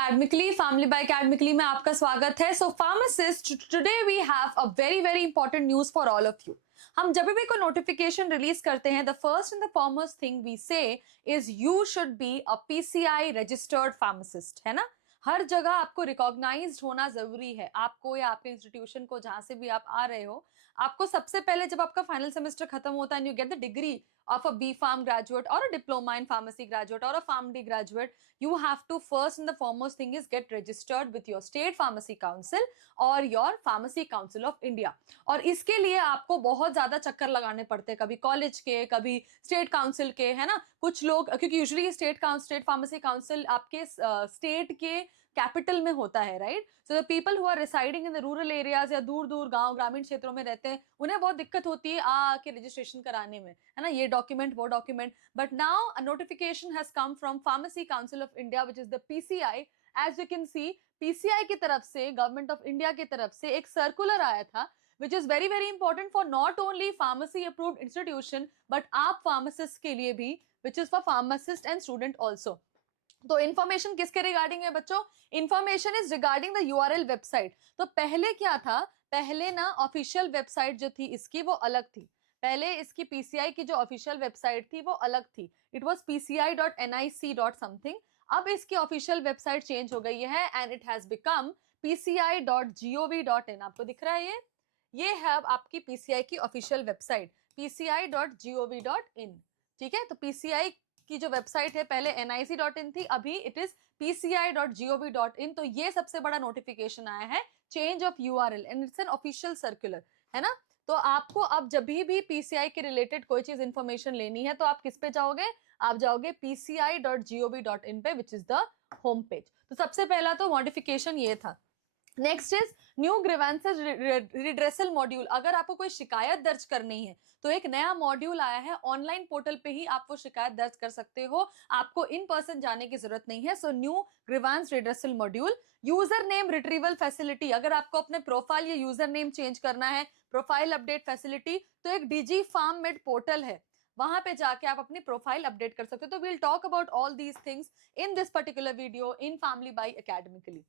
Academically, Family by Academically में आपका स्वागत है. So pharmacist, today we have a very important news for all of you. हम जब भी कोई नोटिफिकेशन रिलीज करते हैं, the first and the foremost thing we say is you should be a PCI registered pharmacist, है ना. हर जगह आपको रिकॉग्नाइज्ड होना जरूरी है. आपको या आपके इंस्टीट्यूशन को, जहां से भी आप आ रहे हो, आपको सबसे पहले जब आपका फाइनल सेमेस्टर खत्म होता है, you get the degree of a B Pharm graduate or a diploma in pharmacy graduate or a PharmD graduate, you have to first and the foremost thing is get registered with your state pharmacy council or your pharmacy council of India. और इसके लिए आपको बहुत ज्यादा चक्कर लगाने पड़ते हैं, कभी कॉलेज के, कभी स्टेट काउंसिल के, है ना. कुछ लोग, क्योंकि यूजुअली स्टेट फार्मेसी काउंसिल आपके स्टेट के कैपिटल में होता है, right. So the people who are residing in the rural areas या दूर दूर गांव ग्रामीण क्षेत्रों में रहते हैं, उन्हें बहुत दिक्कत होती है आके रजिस्ट्रेशन कराने में, है ना. ये डॉक्यूमेंट वो document. But now a notification has come from pharmacy council of India which is the PCI. As you can see, PCI की तरफ से, गवर्नमेंट ऑफ इंडिया की तरफ से एक सर्कुलर आया था which is very important for not only pharmacy approved institution but आप pharmacist के लिए भी, which is for pharmacist and student also. तो इंफॉर्मेशन किसके रिगार्डिंग है बच्चों? Information is regarding the URL website. तो पहले क्या था, पहले ना ऑफिशियल वेबसाइट जो थी इसकी वो अलग थी. पहले इसकी PCI की जो ऑफिशियल वेबसाइट थी वो अलग थी. It was pci.nic.something. अब इसकी ऑफिशियल वेबसाइट चेंज हो गई है and it has become pci.gov.in. आपको दिख रहा है ये है अब आपकी PCI की ऑफिशियल वेबसाइट, pci.gov.in. ठीक है. तो PCI की जो वेबसाइट है पहले nic.in थी, अभी इट इज pci.gov.in. तो ये सबसे बड़ा नोटिफिकेशन आया है, change of URL, and it's an official circular, है ना. तो आपको अब जब भी PCI के रिलेटेड कोई चीज इंफॉर्मेशन लेनी है तो आप किस पे जाओगे? आप जाओगे pci.gov.in पे, विच इज द होम पेज. तो सबसे पहला तो मॉडिफिकेशन ये था. Next is new grievances redressal module. अगर आपको कोई शिकायत दर्ज करनी है तो एक नया मॉड्यूल आया है, ऑनलाइन पोर्टल पे ही आप वो शिकायत दर्ज कर सकते हो, आपको इन पर्सन जाने की जरूरत नहीं है. So new grievance redressal module. User name retrieval facility. अगर आपको अपने प्रोफाइल या यूजर नेम चेंज करना है, प्रोफाइल अपडेट फैसिलिटी, तो एक DG फार्म मेड पोर्टल है, वहां पे जाके आप अपनी प्रोफाइल अपडेट कर सकते हो. तो we'll talk about all these things in this particular video in family by academically,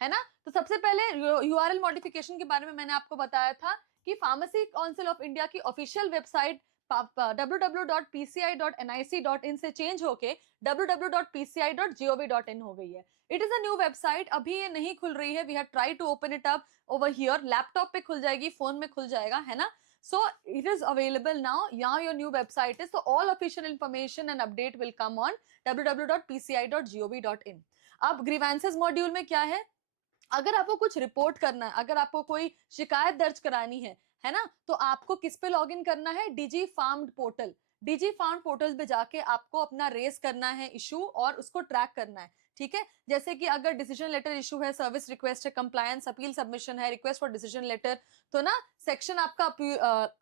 है ना. तो सबसे पहले URL मॉडिफिकेशन के बारे में मैंने आपको बताया था कि फार्मेसी काउंसिल ऑफ इंडिया की ऑफिशियल वेबसाइट www.pci.nic.in से चेंज होके www.pci.gov.in हो गई है. It is a new website. अभी ये नहीं खुल रही है. We have try to open it up over here. Laptop पे खुल जाएगी, फोन में खुल जाएगा, है ना. So it is available now. Now your new website is. So all official information and update will come on www.pci.gov.in. अब grievances module में क्या है? अगर आपको कुछ रिपोर्ट करना है, अगर आपको कोई शिकायत दर्ज करानी है ना, तो आपको किस पे लॉगिन करना है? DG farmed portal. DG farmed portal पे जाके आपको अपना रेस करना है इशू और उसको ट्रैक करना है. ठीक है. जैसे कि अगर डिसीजन लेटर इशू है, सर्विस रिक्वेस्ट है, कंप्लायंस अपील सबमिशन है, रिक्वेस्ट फॉर डिसीजन लेटर, तो ना सेक्शन आपका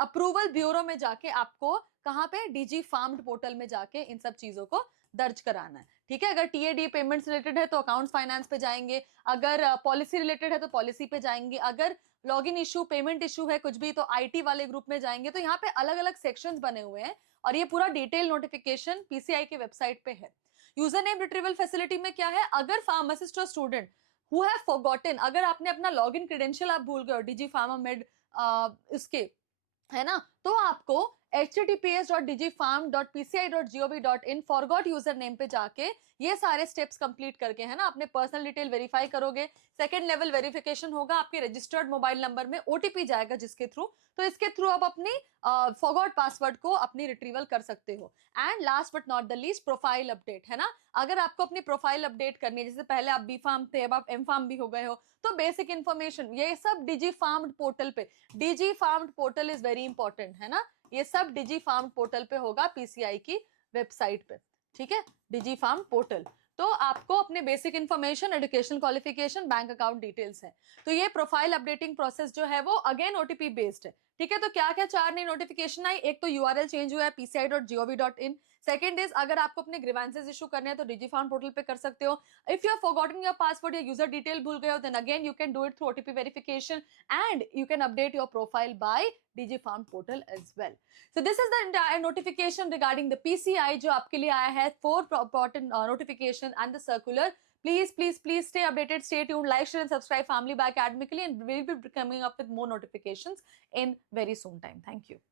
अप्रूवल ब्यूरो में जाके आपको कहाँ पे? DG फार्म्ड पोर्टल में जाके इन सब चीजों को दर्ज कराना है. ठीक है. अगर TAD पेमेंट्स रिलेटेड है तो अकाउंट्स फाइनेंस पे जाएंगे, अगर पॉलिसी रिलेटेड है तो पॉलिसी पे जाएंगे, अगर लॉगिन इशू, पेमेंट इशू है कुछ भी तो IT वाले ग्रुप में जाएंगे. तो यहाँ पे अलग अलग सेक्शंस बने हुए हैं और ये पूरा डिटेल नोटिफिकेशन PCI की वेबसाइट पे है. यूजर नेम रिट्रीवल फैसिलिटी में क्या है? अगर फार्मासिस्ट और स्टूडेंट हु हैव फॉरगॉटन, अगर आपने अपना लॉगिन क्रेडेंशियल आप भूल गए हो DG फार्मा मेड उसके, है ना, तो आपको https.dgfarm.pci.gov.in फॉरगॉट यूजर नेम पे जाके ये सारे स्टेप्स कंप्लीट करके, है ना, अपने पर्सनल डिटेल वेरीफाई करोगे. सेकंड लेवल वेरिफिकेशन होगा, आपके रजिस्टर्ड मोबाइल नंबर में OTP जाएगा जिसके थ्रू, तो इसके थ्रू आप अपनी फॉरगॉट पासवर्ड को अपनी रिट्रीवल कर सकते हो. And last but not the least, profile update, है ना. अगर आपको अपनी प्रोफाइल अपडेट करनी है, जैसे पहले आप B फार्म थे, अब आप M फार्म भी हो गए हो, तो बेसिक इन्फॉर्मेशन ये सब DG फार्म्ड पोर्टल पे. DG farmed portal is very important, है ना. ये सब DG फार्म पोर्टल पे होगा, PCI की वेबसाइट पे. ठीक है. DG pharm portal. तो आपको अपने basic information, educational qualification, bank account details है. तो ये प्रोफाइल अपडेटिंग प्रोसेस जो है वो अगेन OTP बेस्ड है. ठीक है. तो क्या क्या 4 नई नोटिफिकेशन आई? एक तो URL चेंज हुआ है, pci.gov.in. सेकंड इज अगर आपको अपने ग्रीवेंसेस इशू करने हैं तो डिजीफाउंड पोर्टल पे कर सकते हो. If you have forgotten your password या यूजर डिटेल भूल गए हो, then again you can do it through OTP verification and you can update your profile by DigiFound portal as well. So this is the entire notification regarding the PCI जो आपके लिए आया है, 4 important notification and the circular. Please stay updated, stay tuned, like, share and subscribe Family by Academically, and we'll be coming up with more notifications in very soon time. Thank you.